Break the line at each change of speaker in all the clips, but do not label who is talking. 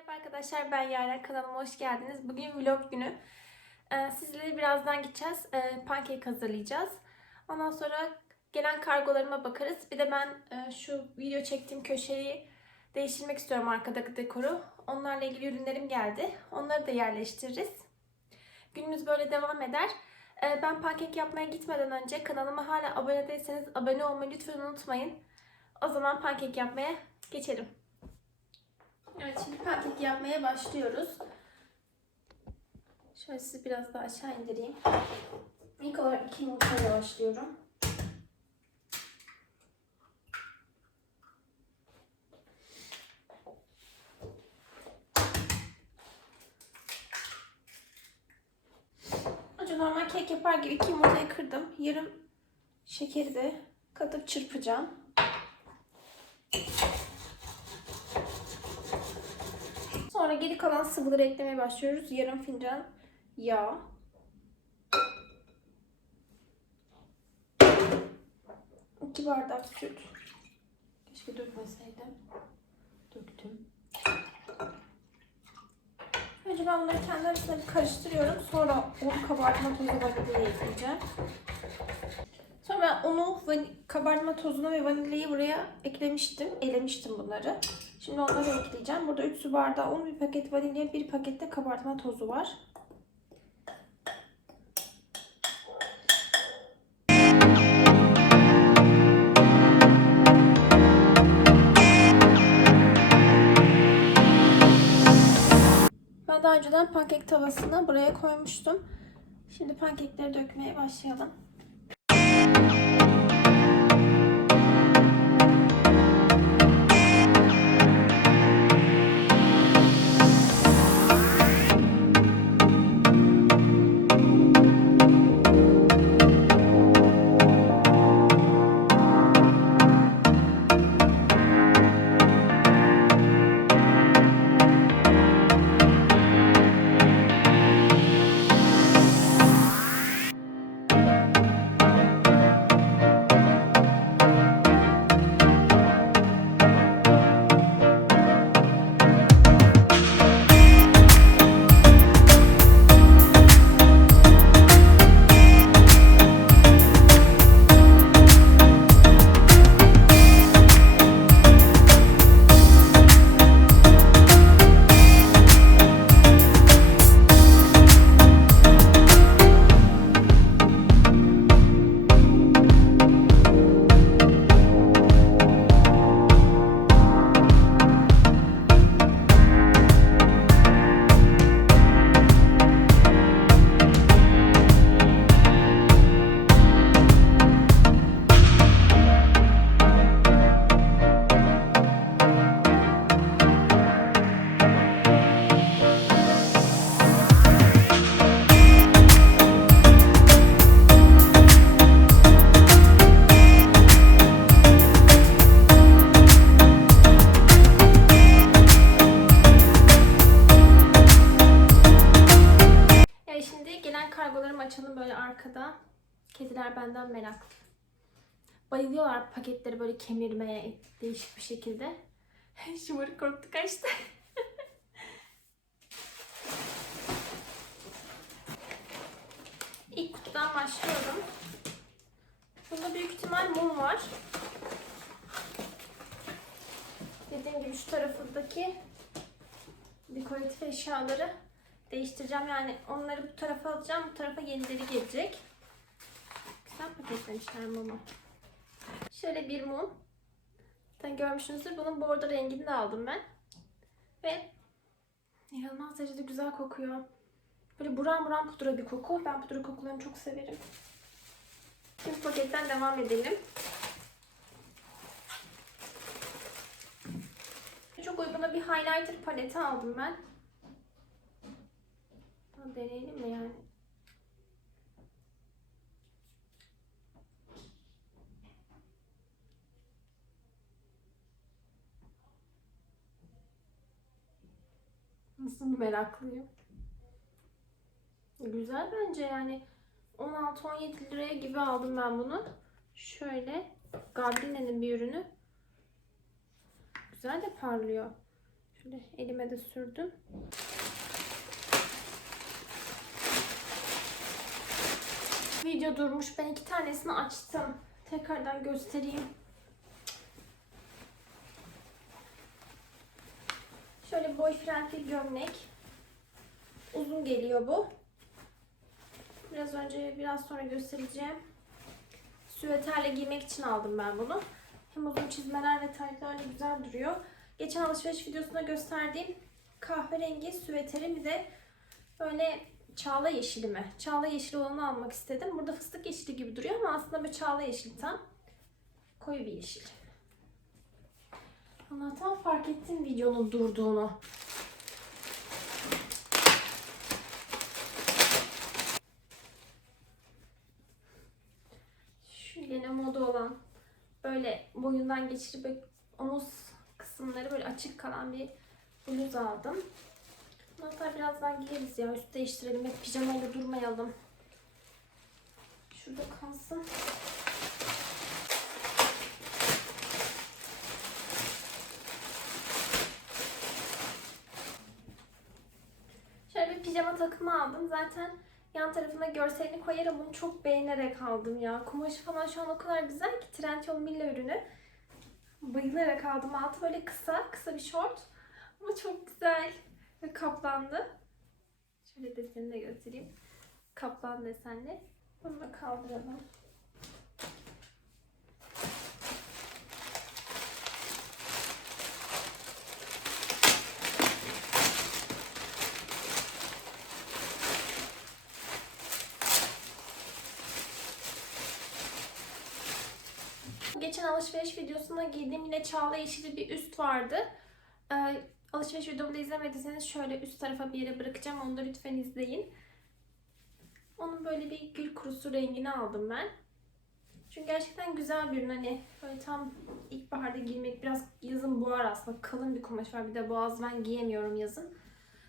Merhaba arkadaşlar ben Yaren kanalıma hoş geldiniz. Bugün vlog günü. Ee, sizlere birazdan gideceğiz. Ee, pankek hazırlayacağız. Ondan sonra gelen kargolarıma bakarız. Bir de ben e, şu video çektiğim köşeyi değiştirmek istiyorum arkadaki dekoru. Onlarla ilgili ürünlerim geldi. Onları da yerleştiririz. Günümüz böyle devam eder. Ee, ben pankek yapmaya gitmeden önce kanalıma hala abone değilseniz abone olmayı lütfen unutmayın. O zaman pankek yapmaya geçelim. Evet şimdi pankek yapmaya başlıyoruz. Şöyle sizi biraz daha aşağı indireyim. İlk olarak iki yumurtayla başlıyorum. Önce normal kek yapar gibi iki yumurtayı kırdım. Yarım şekeri de katıp çırpacağım. Sonra geri kalan sıvıları eklemeye başlıyoruz. Yarım fincan yağ. İki bardak süt. Keşke dökmeseydim. Döktüm. Önce ben bunları kendi arasında bir karıştırıyorum. Sonra un kabartma tozu vanilyayı ekleyeceğim. Sonra ben unu, kabartma tozunu ve vanilyayı buraya eklemiştim. Elemiştim bunları. Şimdi onları ekleyeceğim. Burada 3 su bardağı un, bir paket vanilya, bir pakette kabartma tozu var. Ben daha önceden pankek tavasını buraya koymuştum. Şimdi pankekleri dökmeye başlayalım. Böyle kemirmeye değişik bir şekilde. Şımarık korktu kaçtı. İlk kutudan başlıyorum. Bunda büyük ihtimal mum var. Dediğim gibi şu tarafındaki dekoratif eşyaları değiştireceğim. Yani onları bu tarafa alacağım. Bu tarafa yenileri gelecek. Güzel paketlemişler mumu. Şöyle bir mum. Zaten görmüşsünüzdür. Bunun bordo rengini de aldım ben. Ve inanılmaz derecede güzel kokuyor. Böyle buram buram pudra bir koku. Ben pudra kokularını çok severim. Şimdi paketten devam edelim. Çok uyguna bir highlighter paleti aldım ben. Deneyelim mi yani? Nasıl meraklıyım. Güzel bence yani. 16-17 liraya gibi aldım ben bunu. Şöyle Gabrine'nin bir ürünü. Güzel de parlıyor. Şöyle elime de sürdüm. Video durmuş. Ben iki tanesini açtım. Tekrardan göstereyim. Şöyle boyfriend bir gömlek. Uzun geliyor bu. Biraz önce biraz sonra göstereceğim. Süveterle giymek için aldım ben bunu. Hem uzun çizmeler ve taytlarla güzel duruyor. Geçen alışveriş videosunda gösterdiğim kahverengi süveteri bir de böyle çağla yeşili mi? Çağla yeşili olanı almak istedim. Burada fıstık yeşili gibi duruyor ama aslında böyle çağla yeşili tam. Koyu bir yeşil. Allah'tan fark ettim videonun durduğunu. Şu yine moda olan böyle boyundan geçirip omuz kısımları böyle açık kalan bir bluz aldım. Hatta birazdan giyeriz ya üst değiştirelim hep pijamayla durmayalım. Şurada kalsın. Şöyle bir pijama takımı aldım. Zaten yan tarafına görselini koyarım. Bunu çok beğenerek aldım ya. Kumaşı falan şu an o kadar güzel ki. Trendyol Milla ürünü. Bayılarak aldım. Altı böyle kısa, kısa bir şort. Ama çok güzel. Ve kaplandı. Şöyle desenini de göstereyim. Kaplan desenli. Bunu da kaldıralım. Geçen alışveriş videosunda giydiğim yine çağla yeşili bir üst vardı. Ee, alışveriş videomu izlemediyseniz şöyle üst tarafa bir yere bırakacağım. Onu da lütfen izleyin. Onun böyle bir gül kurusu rengini aldım ben. Çünkü gerçekten güzel bir ürün. Hani böyle tam ilkbaharda giymek biraz yazın boğar aslında. Kalın bir kumaş var. Bir de boğaz ben giyemiyorum yazın.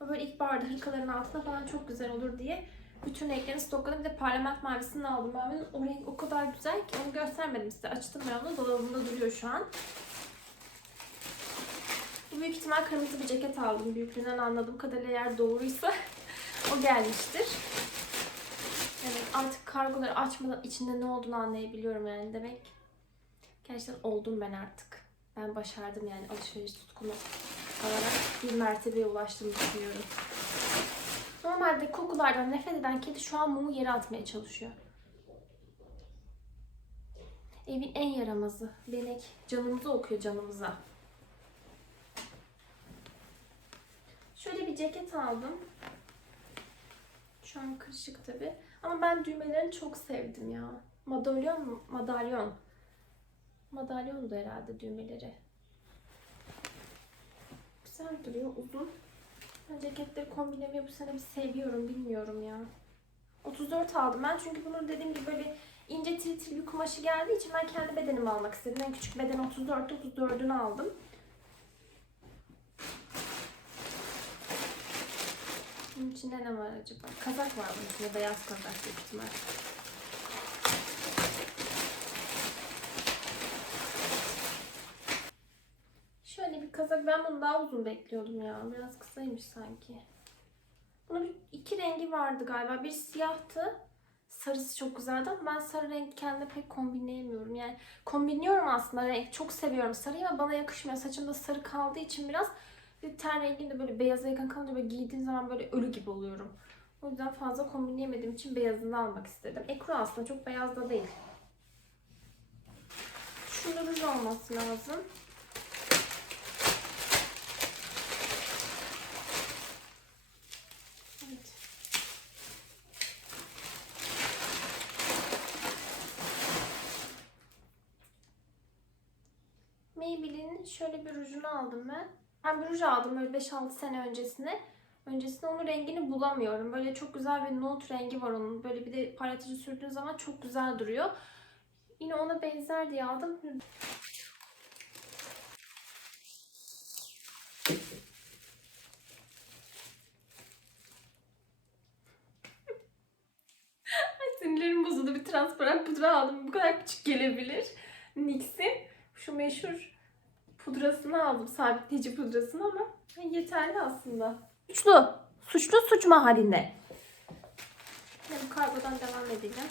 Böyle ilkbaharda hırkaların altında falan çok güzel olur diye bütün renklerini stokladım. Bir de parlament mavisini aldım. Mavinin o renk o kadar güzel ki onu göstermedim size. Açtım ben onu. Dolabımda duruyor şu an. Büyük ihtimal kırmızı bir ceket aldım. Büyüklüğünden anladığım kadarıyla eğer doğruysa o gelmiştir. Evet artık kargoları açmadan içinde ne olduğunu anlayabiliyorum yani demek. Gerçekten oldum ben artık. Ben başardım yani alışveriş tutkunu olarak bir mertebeye ulaştığımı düşünüyorum. Normalde kokulardan nefret eden kedi şu an mumu yere atmaya çalışıyor. Evin en yaramazı. Benek. Canımızı okuyor canımıza. Şöyle bir ceket aldım. Şu an kırışık tabi. Ama ben düğmelerini çok sevdim ya. Madalyon mu? Madalyon. Madalyon da herhalde düğmeleri. Güzel duruyor uzun. Ben ceketleri kombinlemeyi bu sene bir seviyorum bilmiyorum ya. 34 aldım ben çünkü bunun dediğim gibi böyle ince tir bir kumaşı geldiği için ben kendi bedenimi almak istedim. En küçük beden 34, 34'ünü aldım. Bunun içinde ne var acaba? Kazak var bunun içinde. Beyaz kazak büyük ihtimal. Şöyle bir kazak. Ben bunu daha uzun bekliyordum ya. Biraz kısaymış sanki. Bunun iki rengi vardı galiba. Bir siyahtı. Sarısı çok güzeldi ama ben sarı renk kendime pek kombinleyemiyorum. Yani kombinliyorum aslında renk. Çok seviyorum sarıyı ama bana yakışmıyor. Saçımda sarı kaldığı için biraz bir ten rengim de böyle beyaza yakın kalınca böyle giydiğim zaman böyle ölü gibi oluyorum. O yüzden fazla kombinleyemediğim için beyazını almak istedim. Ekru aslında çok beyaz da değil. Şunda ruj olması lazım. Evet. Maybelline'in şöyle bir rujunu aldım ben. Ben bir ruj aldım böyle 5-6 sene öncesine. Öncesinde onun rengini bulamıyorum. Böyle çok güzel bir nude rengi var onun. Böyle bir de parlatıcı sürdüğün zaman çok güzel duruyor. Yine ona benzer diye aldım. Sinirlerim bozuldu. Bir transparan pudra aldım. Bu kadar küçük gelebilir. NYX'in şu meşhur pudrasını aldım. Sabitleyici pudrasını ama yeterli aslında. Suçlu. Suçlu suç mahalline. Yani bu kargodan devam edelim.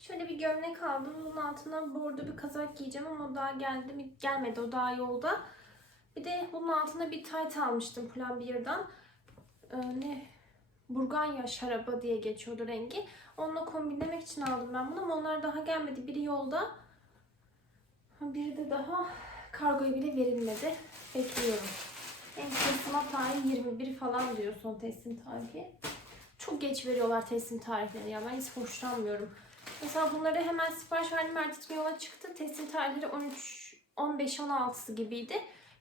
Şöyle bir gömlek aldım. Bunun altına bordo bir kazak giyeceğim ama o daha geldi mi gelmedi. O daha yolda. Bir de bunun altına bir tayt almıştım Plan 1'den. Ee, ne Burganya şarabı diye geçiyordu rengi. Onunla kombinlemek için aldım ben bunu ama onlar daha gelmedi. Biri yolda, biri de daha kargoya bile verilmedi. Bekliyorum. En teslim tarihi 21 falan diyor son teslim tarihi. Çok geç veriyorlar teslim tarihleri ya ben hiç hoşlanmıyorum. Mesela bunları hemen sipariş verdim. Ertesi yola çıktı. Teslim tarihleri 13, 15, 16'sı gibiydi.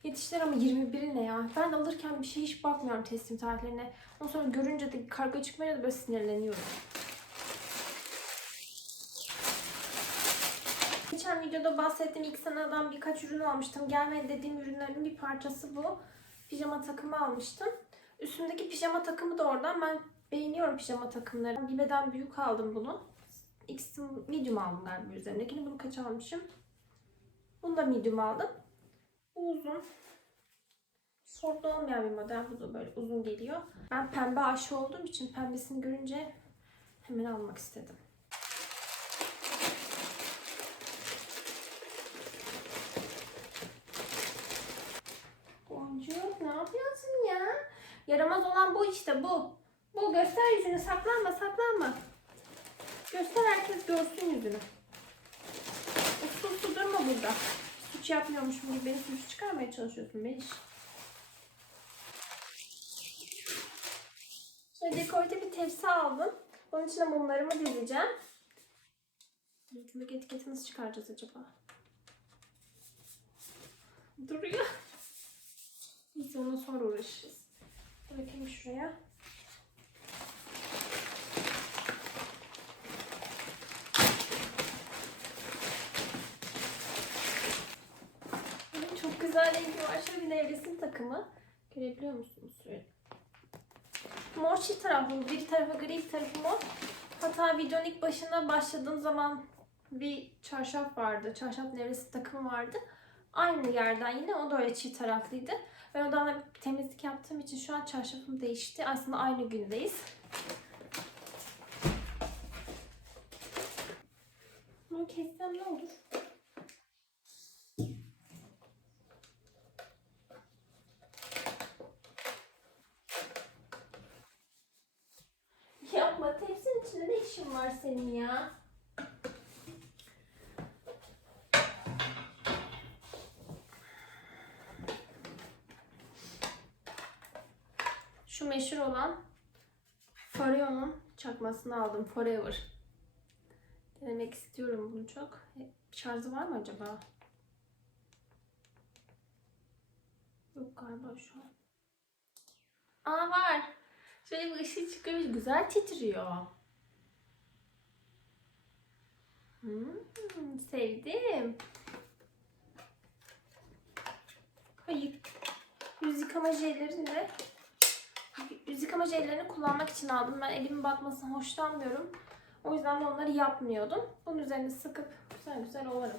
Yetiştiler ama 21'i ne ya? Ben alırken bir şey hiç bakmıyorum teslim tarihlerine. Ondan sonra görünce de kargo çıkmaya da böyle sinirleniyorum. Geçen videoda bahsettiğim ilk sanadan birkaç ürün almıştım. Gelmedi dediğim ürünlerin bir parçası bu. Pijama takımı almıştım. Üstümdeki pijama takımı da oradan. Ben beğeniyorum pijama takımları. Bir beden büyük aldım bunu. X medium aldım galiba üzerindekini. Bunu kaç almışım? Bunu da medium aldım. Bu uzun. Shortlu olmayan bir model. Bu da böyle uzun geliyor. Ben pembe aşı olduğum için pembesini görünce hemen almak istedim. Boncuk ne yapıyorsun ya? Yaramaz olan bu işte bu. Bu göster yüzünü saklanma saklanma. Göster herkes görsün yüzünü. Uslu uslu durma burada. Suç yapmıyormuşum gibi beni suç çıkarmaya çalışıyorsun Beliş. Şöyle dekolte bir tepsi aldım. Onun içine mumlarımı dizeceğim. Şuradaki etiketi nasıl çıkaracağız acaba? Duruyor. Biz onunla sonra uğraşırız. Bırakayım şuraya. Bunun çok güzel rengi var. Şöyle bir nevresim takımı. Görebiliyor musunuz? Şöyle. Mor çift taraflı. Bir tarafı gri, bir tarafı mor. Hatta videonun ilk başına başladığım zaman bir çarşaf vardı. Çarşaf nevresim takımı vardı. Aynı yerden yine o da öyle çift taraflıydı. Ben odamda temizlik yaptığım için şu an çarşafım değişti. Aslında aynı gündeyiz. Bunu kessem ne olur? Yapma tepsinin içinde ne işin var senin ya? Şu meşhur olan Foreo'nun çakmasını aldım. Forever. Denemek istiyorum bunu çok. E, Şarjı var mı acaba? Yok galiba şu an. Aa var. Şöyle bir ışık çıkıyor. Güzel titriyor. Hmm, sevdim. Hayır. Yüz yıkama jellerini de yüz yıkama jellerini kullanmak için aldım. Ben elimin batmasını hoşlanmıyorum. O yüzden de onları yapmıyordum. Bunun üzerine sıkıp güzel güzel ovarım.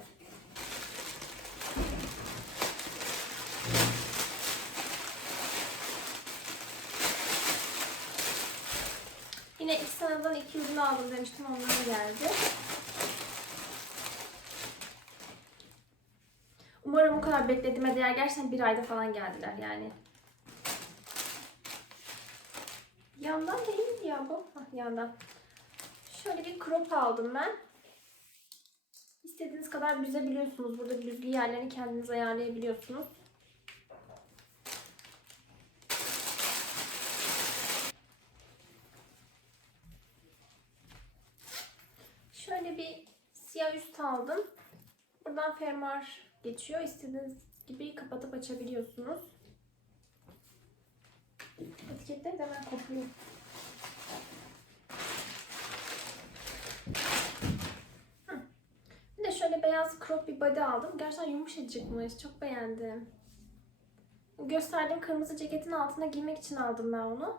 Yine ilk sanadan iki ürün aldım demiştim. Onlar geldi. Umarım o kadar beklediğime değer. Gerçekten bir ayda falan geldiler yani. Yandan değil ya bu. Hah, yandan. Şöyle bir crop aldım ben. İstediğiniz kadar büzebiliyorsunuz. Burada büzgü yerlerini kendiniz ayarlayabiliyorsunuz. Şöyle bir siyah üst aldım. Buradan fermuar geçiyor. İstediğiniz gibi kapatıp açabiliyorsunuz. Etiketleri de hemen kopuyor. Bir de şöyle beyaz crop bir body aldım. Gerçekten yumuşacıkmış. Çok beğendim. gösterdiğim kırmızı ceketin altına giymek için aldım ben onu.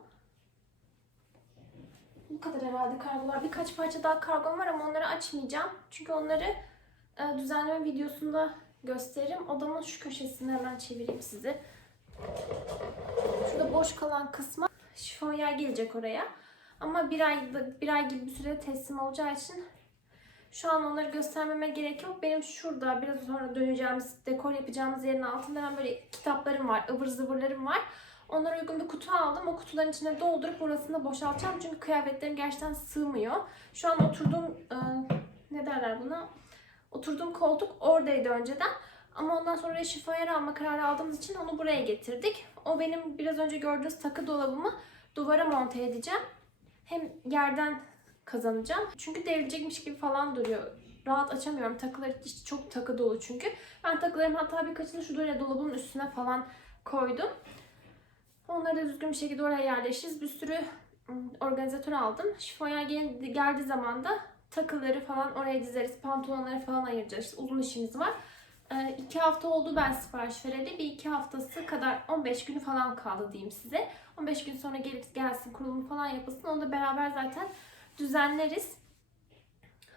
Bu kadar herhalde kargolar. Birkaç parça daha kargom var ama onları açmayacağım. Çünkü onları düzenleme videosunda gösteririm. Odamın şu köşesini hemen çevireyim size. Şurada boş kalan kısma şifonyer gelecek oraya. Ama bir ay, bir ay gibi bir sürede teslim olacağı için şu an onları göstermeme gerek yok. Benim şurada biraz sonra döneceğimiz, dekor yapacağımız yerin altında hemen böyle kitaplarım var, ıvır zıvırlarım var. Onlara uygun bir kutu aldım. O kutuların içine doldurup orasını boşaltacağım. Çünkü kıyafetlerim gerçekten sığmıyor. Şu an oturduğum, e, ne derler buna? Oturduğum koltuk oradaydı önceden. Ama ondan sonra şifonyer alma kararı aldığımız için onu buraya getirdik. O benim biraz önce gördüğünüz takı dolabımı duvara monte edeceğim. Hem yerden kazanacağım. Çünkü devrilecekmiş gibi falan duruyor. Rahat açamıyorum. Takılar işte çok takı dolu çünkü. Ben takılarımı hatta birkaçını şu böyle dolabın üstüne falan koydum. Onları da düzgün bir şekilde oraya yerleştiririz. Bir sürü ım, organizatör aldım. Gel- geldiği zaman da takıları falan oraya dizeriz. Pantolonları falan ayıracağız. Uzun işimiz var. Ee, iki hafta oldu ben sipariş vereli. Bir iki haftası kadar 15 günü falan kaldı diyeyim size. 15 gün sonra gelip gelsin kurulumu falan yapılsın. Onu da beraber zaten düzenleriz.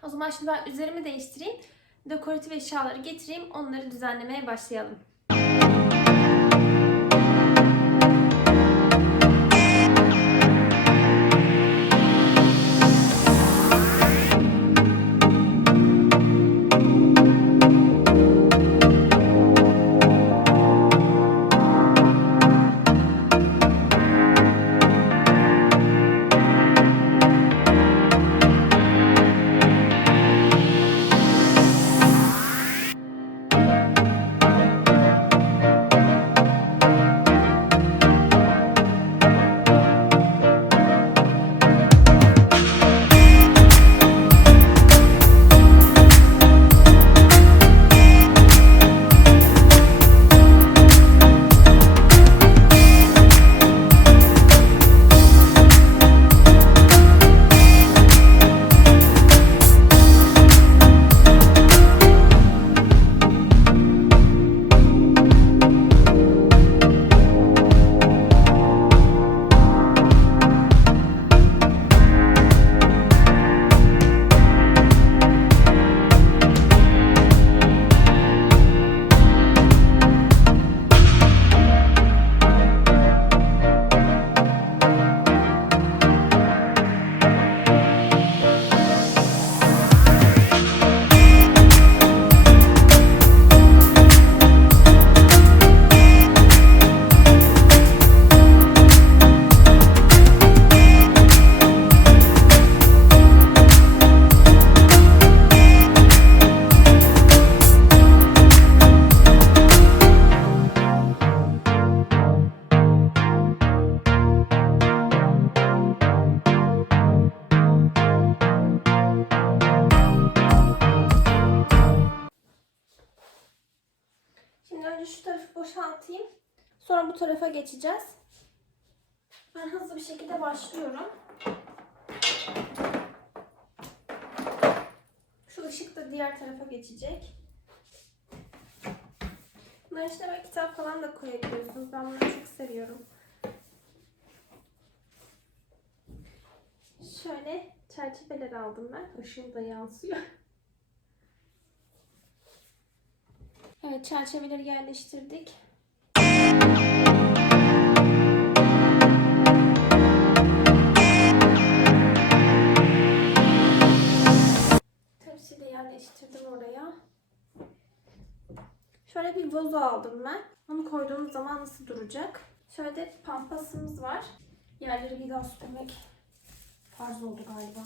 O zaman şimdi ben üzerimi değiştireyim. Dekoratif eşyaları getireyim. Onları düzenlemeye başlayalım. Geçeceğiz. Ben hızlı bir şekilde başlıyorum. Şu ışık da diğer tarafa geçecek. Bunların içine böyle kitap falan da koyabiliyorsunuz. Ben bunları çok seviyorum. Şöyle çerçeveler aldım ben. Işığım da yansıyor. Evet çerçeveleri yerleştirdik. Yerleştirdim oraya. Şöyle bir vazo aldım ben. Onu koyduğumuz zaman nasıl duracak? Şöyle de pampasımız var. Yerleri bir daha süpürmek farz oldu galiba.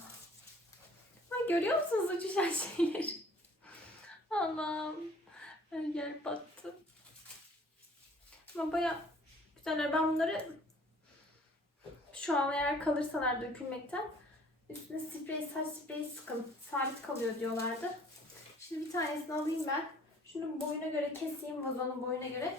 Ay görüyor musunuz uçuşan şeyleri? Allah'ım. Her yer battı. Ama baya güzeller. Ben bunları şu an eğer kalırsalar dökülmekten üstüne sprey, saç spreyi sıkın. Sabit kalıyor diyorlardı. Şimdi bir tanesini alayım ben. Şunu boyuna göre keseyim vazonun boyuna göre.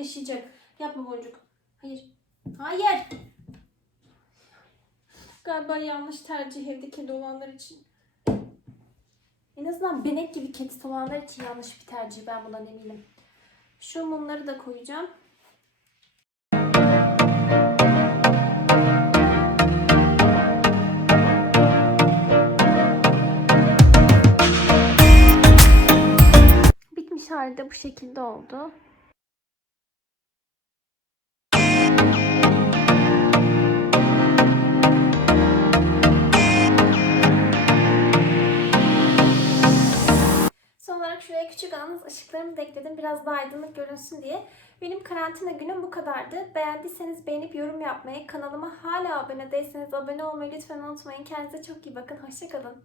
Yaşayacak. Yapma boncuk. Hayır. Hayır. Galiba yanlış tercih evde kedi olanlar için. En azından benek gibi kedisi olanlar için yanlış bir tercih. Ben bundan eminim. Şu mumları da koyacağım. Bitmiş hali de bu şekilde oldu. Olarak şuraya küçük alnız ışıklarımı da ekledim. Biraz daha aydınlık görünsün diye. Benim karantina günüm bu kadardı. Beğendiyseniz beğenip yorum yapmayı, kanalıma hala abone değilseniz abone olmayı lütfen unutmayın. Kendinize çok iyi bakın. Hoşçakalın.